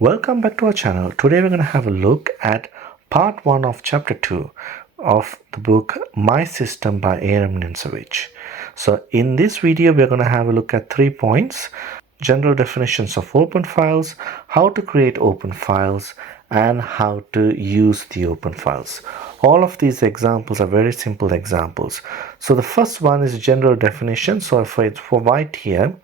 Welcome back to our channel. Today we're going to have a look at part 1 of chapter 2 of the book My System by Aron Nimzowitsch. So in this video we're going to have a look at 3 points: general definitions of open files, how to create open files, and how to use the open files. All of these examples are very simple examples. So the first one is general definition. So if it's for white here,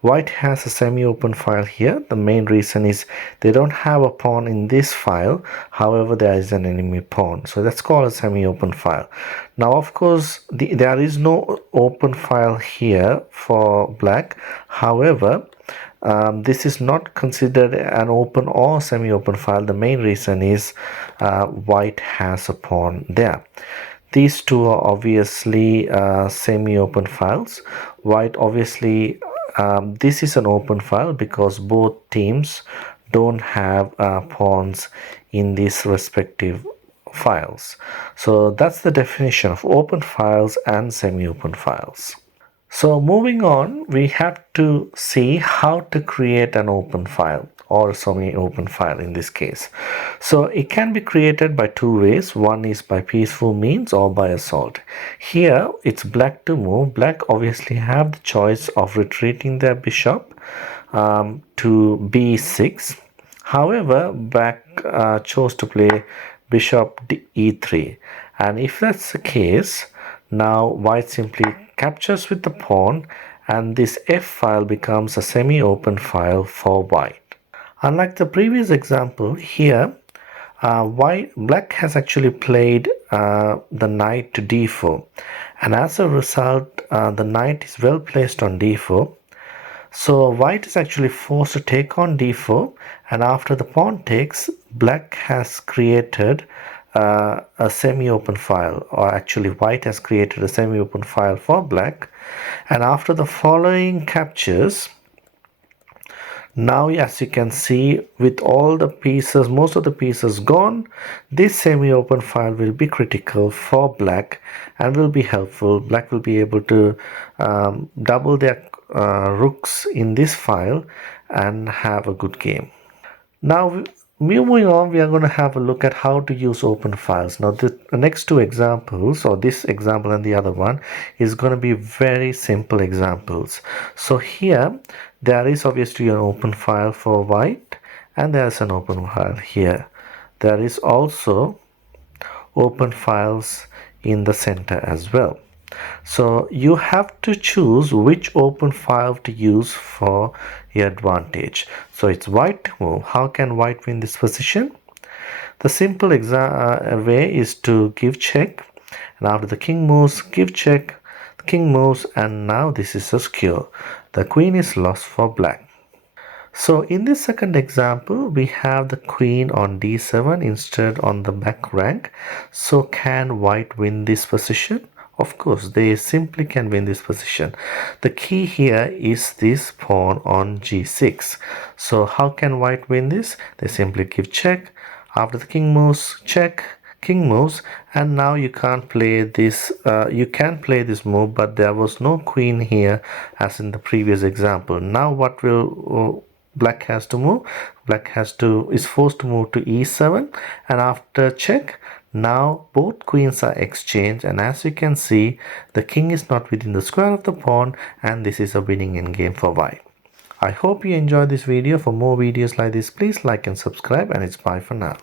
white has a semi-open file here. The main reason is they don't have a pawn in this file, however there is an enemy pawn, so that's called a semi-open file. Now of course there is no open file here for black, however this is not considered an open or semi-open file. The main reason is white has a pawn there. These two are obviously semi-open files. White obviously this is an open file because both teams don't have pawns in these respective files. So that's the definition of open files and semi-open files. So moving on, we have to see how to create an open file or semi-open file in this case. So it can be created by two ways. One is by peaceful means or by assault. Here it's black to move. Black obviously have the choice of retreating their bishop to b6. However, black chose to play bishop e3, and if that's the case, now white simply captures with the pawn, and this f file becomes a semi-open file for white. Unlike the previous example, here black has actually played the knight to d4, and as a result the knight is well placed on d4. So white is actually forced to take on d4, and after the pawn takes, black has created a semi-open file, or actually white has created a semi-open file for black. And after the following captures, now as you can see, with all the pieces, most of the pieces gone, this semi-open file will be critical for black and will be helpful. Black will be able to double their rooks in this file and have a good game. Now moving on, we are going to have a look at how to use open files. Now the next two examples, or this example and the other one, is going to be very simple examples. So here there is obviously an open file for white, and there is an open file here. There is also open files in the center as well. So you have to choose which open file to use for your advantage. So it's white to move. How can white win this position? The simple way is to give check, and after the king moves, give check, the king moves, and now this is a skewer. The queen is lost for black. So in this second example, we have the queen on d7 instead on the back rank. So can white win this position? Of course, they simply can win this position. The key here is this pawn on g6. So how can white win this? They simply give check. After the king moves, check, king moves, and now you can't play this. You can play this move, but there was no queen here as in the previous example. Now what will black has to move? Black is forced to move to e7, and after check, now both queens are exchanged, and as you can see, the king is not within the square of the pawn, and this is a winning endgame for white. I hope you enjoyed this video. For more videos like this, please like and subscribe, and it's bye for now.